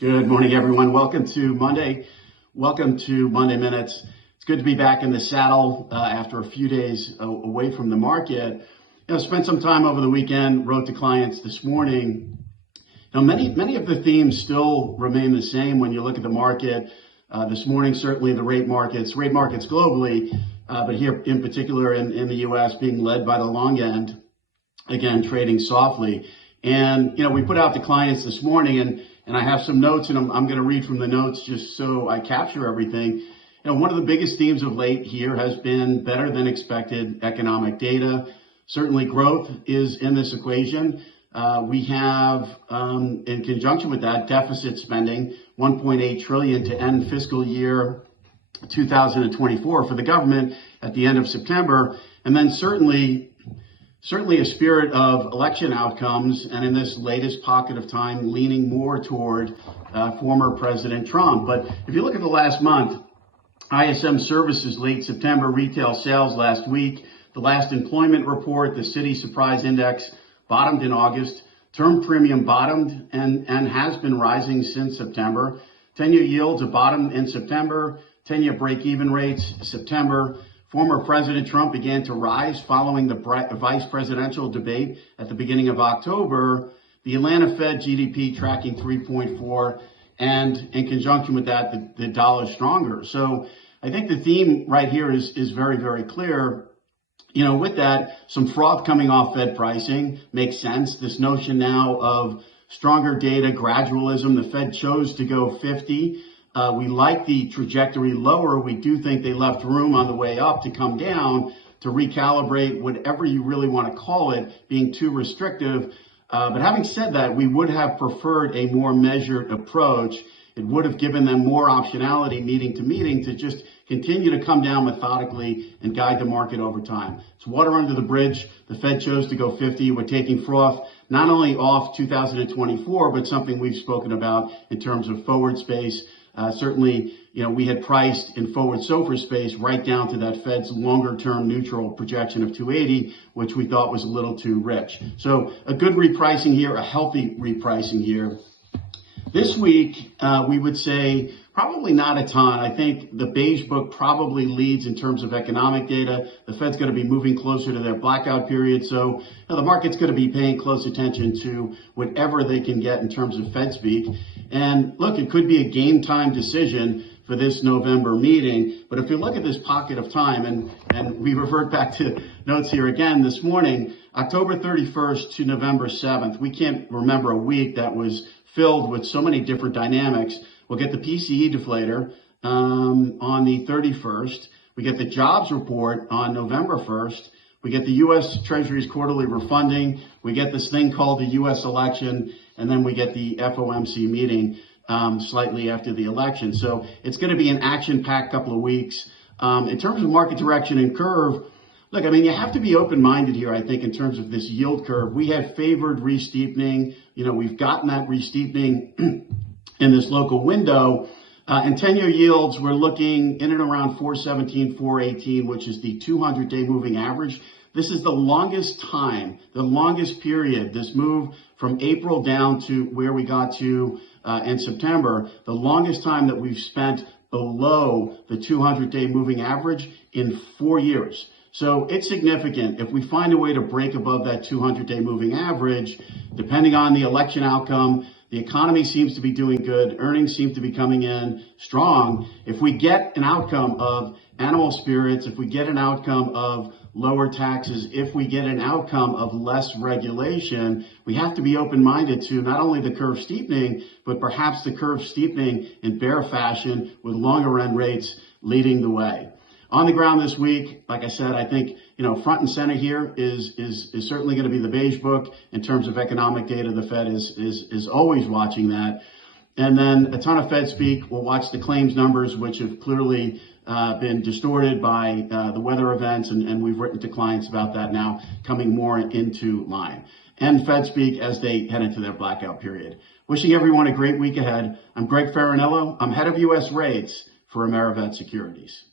Good morning, everyone. Welcome to Monday. Welcome to Monday Minutes. It's good to be back in the saddle after a few days away from the market. Spent some time over the weekend, wrote to clients this morning. Many of the themes still remain the same when you look at the market. This morning, certainly the rate markets globally, but here in particular in the U.S. being led by the long end, again, trading softly. And, we put out to clients this morning and I have some notes, and I'm going to read from the notes just so I capture everything. One of the biggest themes of late here has been better than expected economic data. Certainly growth is in this equation. We have, in conjunction with that, deficit spending, $1.8 trillion to end fiscal year 2024 for the government at the end of September. And then certainly a spirit of election outcomes, and in this latest pocket of time, leaning more toward former President Trump. But if you look at the last month, ISM services late September, retail sales last week, the last employment report, the city surprise index bottomed in August, term premium bottomed and has been rising since September. 10-year yields have bottomed in September, 10-year break-even rates September. Former President Trump began to rise following the vice presidential debate at the beginning of October. The Atlanta Fed GDP tracking 3.4, and in conjunction with that, the dollar stronger. So I think the theme right here is very, very clear. With that, some froth coming off Fed pricing makes sense. This notion now of stronger data, gradualism, the Fed chose to go 50. We like the trajectory lower. We do think they left room on the way up to come down to recalibrate, whatever you really want to call it, being too restrictive. But having said that, we would have preferred a more measured approach. It would have given them more optionality meeting to meeting to just continue to come down methodically and guide the market over time. It's water under the bridge. The Fed chose to go 50. We're taking froth not only off 2024, but something we've spoken about in terms of forward space. Certainly, we had priced in forward SOFR space right down to that Fed's longer-term neutral projection of 280, which we thought was a little too rich. So a good repricing here, a healthy repricing here. This week, we would say probably not a ton. I think the Beige book probably leads in terms of economic data. The Fed's going to be moving closer to their blackout period. So the market's going to be paying close attention to whatever they can get in terms of Fed speak. And look, it could be a game time decision for this November meeting. But if you look at this pocket of time, and we revert back to notes here again this morning, October 31st to November 7th, we can't remember a week that was filled with so many different dynamics. We'll get the PCE Deflator on the 31st. We get the jobs report on November 1st. We get the U.S. Treasury's quarterly refunding. We get this thing called the U.S. election. And then we get the FOMC meeting slightly after the election. So it's going to be an action-packed couple of weeks. In terms of market direction and curve, look, you have to be open-minded here, I think, in terms of this yield curve. We had favored re-steepening. We've gotten that re-steepening in this local window. And 10-year yields, we're looking in and around 417, 418, which is the 200-day moving average. This is the longest time, the longest period, this move from April down to where we got to in September, the longest time that we've spent below the 200-day moving average in 4 years. So it's significant. If we find a way to break above that 200-day moving average, depending on the election outcome, the economy seems to be doing good. Earnings seem to be coming in strong. If we get an outcome of animal spirits, if we get an outcome of lower taxes, if we get an outcome of less regulation, we have to be open-minded to not only the curve steepening, but perhaps the curve steepening in bear fashion with longer end rates leading the way. On the ground this week, like I said, I think, front and center here is certainly going to be the Beige book in terms of economic data. The Fed is always watching that. And then a ton of Fed speak. We'll watch the claims numbers, which have clearly been distorted by the weather events. And we've written to clients about that now coming more into line. And Fed speak as they head into their blackout period. Wishing everyone a great week ahead. I'm Greg Faranello. I'm head of U.S. rates for AmeriVet Securities.